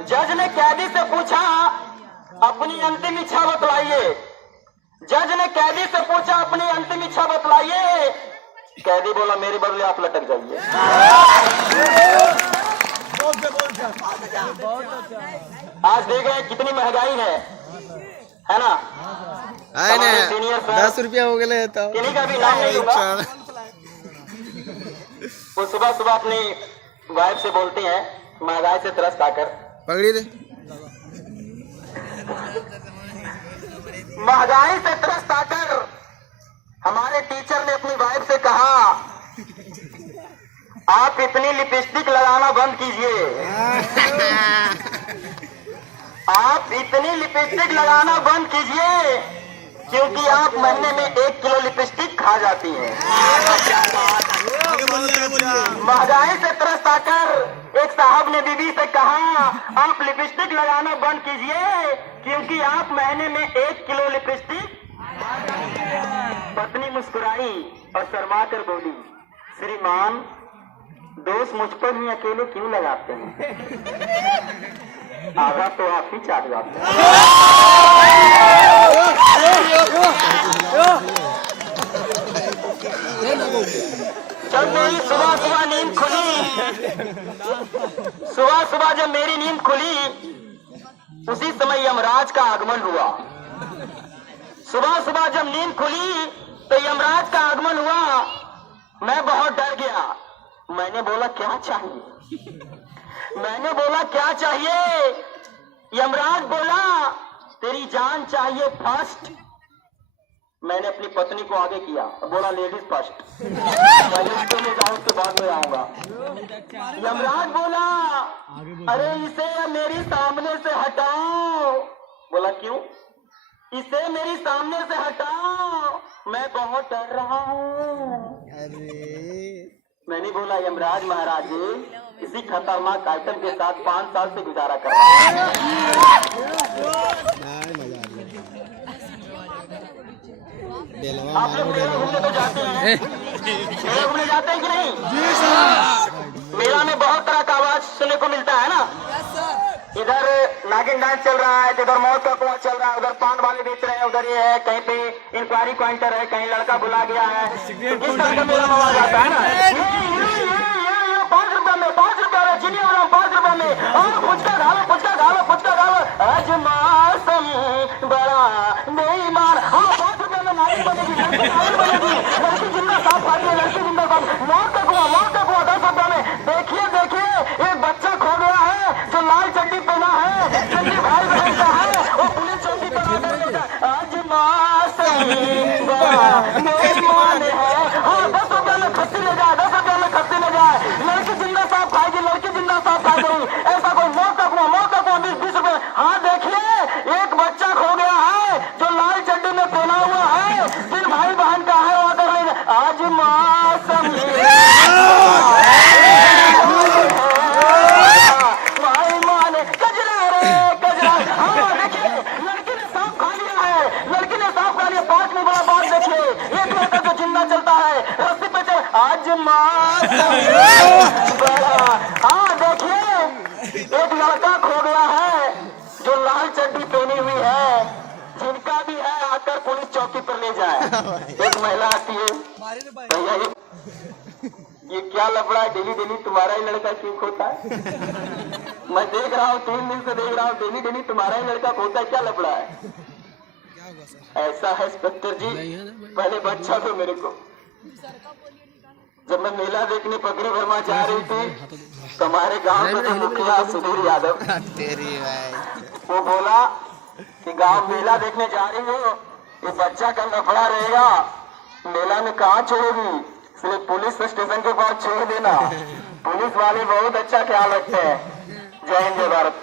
जज ने कैदी से पूछा अपनी अंतिम इच्छा बतलाइए। जज ने कैदी से पूछा अपनी अंतिम इच्छा बतलाइए। कैदी बोला मेरे बदले आप लटक जाइए। आज देख रहे हैं कितनी महंगाई है ना। सीनियर 10 रुपया हो गए तो किन्हीं का भी नाम नहीं लूंगा। वो सुबह सुबह अपनी वाइफ से बोलती हैं महंगाई से त्रस्त आकर, पकड़ी दे। महंगाई से त्रस्त आकर हमारे टीचर ने अपनी वाइफ से कहा आप इतनी लिपस्टिक लगाना बंद कीजिए। आप इतनी लिपस्टिक लगाना बंद कीजिए क्योंकि आप महीने में 1 किलो लिपस्टिक खा जाती हैं। महंगाई से त्रस्त आकर एक साहब ने बीवी से कहा आप लिपस्टिक लगाना बंद कीजिए क्योंकि आप महीने में 1 किलो लिपस्टिक। पत्नी मुस्कुराई और शर्मा कर बोली श्रीमान दोष मुझ पर ही अकेले क्यों लगाते हैं, आधा तो आप ही चाट जाते हैं। जब मेरी सुबह सुबह नींद खुली, सुबह सुबह जब मेरी नींद खुली उसी समय यमराज का आगमन हुआ। सुबह सुबह जब नींद खुली तो यमराज का आगमन हुआ। मैं बहुत डर गया। मैंने बोला क्या चाहिए, मैंने बोला क्या चाहिए। यमराज बोला तेरी जान चाहिए फर्स्ट। मैंने अपनी पत्नी को आगे किया, बोला लेडीज फर्स्ट, पहले उसको ले जाऊं उसके बाद में आऊंगा। यमराज बोला अरे इसे मेरी सामने से हटाओ। बोला क्यों, इसे मेरी सामने से हटाओ, मैं बहुत डर रहा हूँ। मैंने बोला यमराज महाराज जी इसी खतरनाक आइटम के साथ 5 साल से गुजारा कर रहा हूँ। आप लोग मेला घूमने तो जाते हैं, मेला घूमने जाते हैं कि नहीं? मेला में बहुत तरह का आवाज सुनने को मिलता है ना। इधर नागिन डांस चल रहा है, इधर मौत का कुआं चल रहा है, उधर पान वाले बेच रहे हैं, उधर ये है, कहीं पे इंक्वायरी काउंटर है, कहीं लड़का बुला गया है। किस तरह का मेला आवाज आता है ना। 5 रुपए में 5 रुपए में चीनी वाला 5 रुपए में और फुचका डालो फुचका डालो फुचका डालो। आज मौसम बड़ा बेईमान। हाँ 5 रुपए में नागिन बनेगी, लड़की जिंदा साफ खाती है, लड़की जिंदा साफ। मौत का कुआं 10 रुपए में। देखिए देखिए एक बच्चा खो गया है जो लाल चड्डी पहना है, चड्डी भाई बहन का है, वो पुलिस चौकी पर आज मौसम बड़ा बेईमान है। हाँ 10 रुपए में खस्सी ले जाए, 10 रुपए में खस्सी ले जाए। लड़की जिंदा साफ खाएगी, लड़की जिंदा साफ खाएगी। ऐसा कोई मौत का कुआं 20 रुपए। हाँ देखिए एक बच्चा खो गया है जो लाल चड्डी में पहना हुआ है, जिन भाई बहन का है वो कर ले। आज मौसम भाई माने कजरा रे कजरा। हाँ देखिए लड़की ने साफ खा लिया है, लड़की ने साफ खा लिया। 5 में बड़ा बात देखिए एक लड़का जो जिंदा चलता है रस्सी पे चल। आज मौसम बड़ा। हाँ देखिए एक लड़का खो गया है जो लाल चड्डी पहनी हुई है, जिनका भी है आकर पुलिस चौकी पर ले जाए। एक महिला आती है भैया ये क्या लफड़ा है, डेली डेली तुम्हारा ही लड़का क्यों खोता है। मैं देख रहा हूँ 3 दिन से देख रहा हूँ डेली डेली तुम्हारा ही लड़का खोता है, क्या लफड़ा है। ऐसा है इंस्पेक्टर जी पहले बच्चा तो मेरे को जब मैं मेला देखने पकड़े वर्मा जा रही थी तो हमारे गांव का जो मुखिया सुधीर यादव वो बोला कि गांव मेला देखने जा रही हो, ये बच्चा का लफड़ा रहेगा, मेला में कहाँ छोड़ोगी, सिर्फ पुलिस स्टेशन के पास छोड़ देना। पुलिस वाले बहुत अच्छा ख्याल रखते हैं। जय हिंद जय भारत।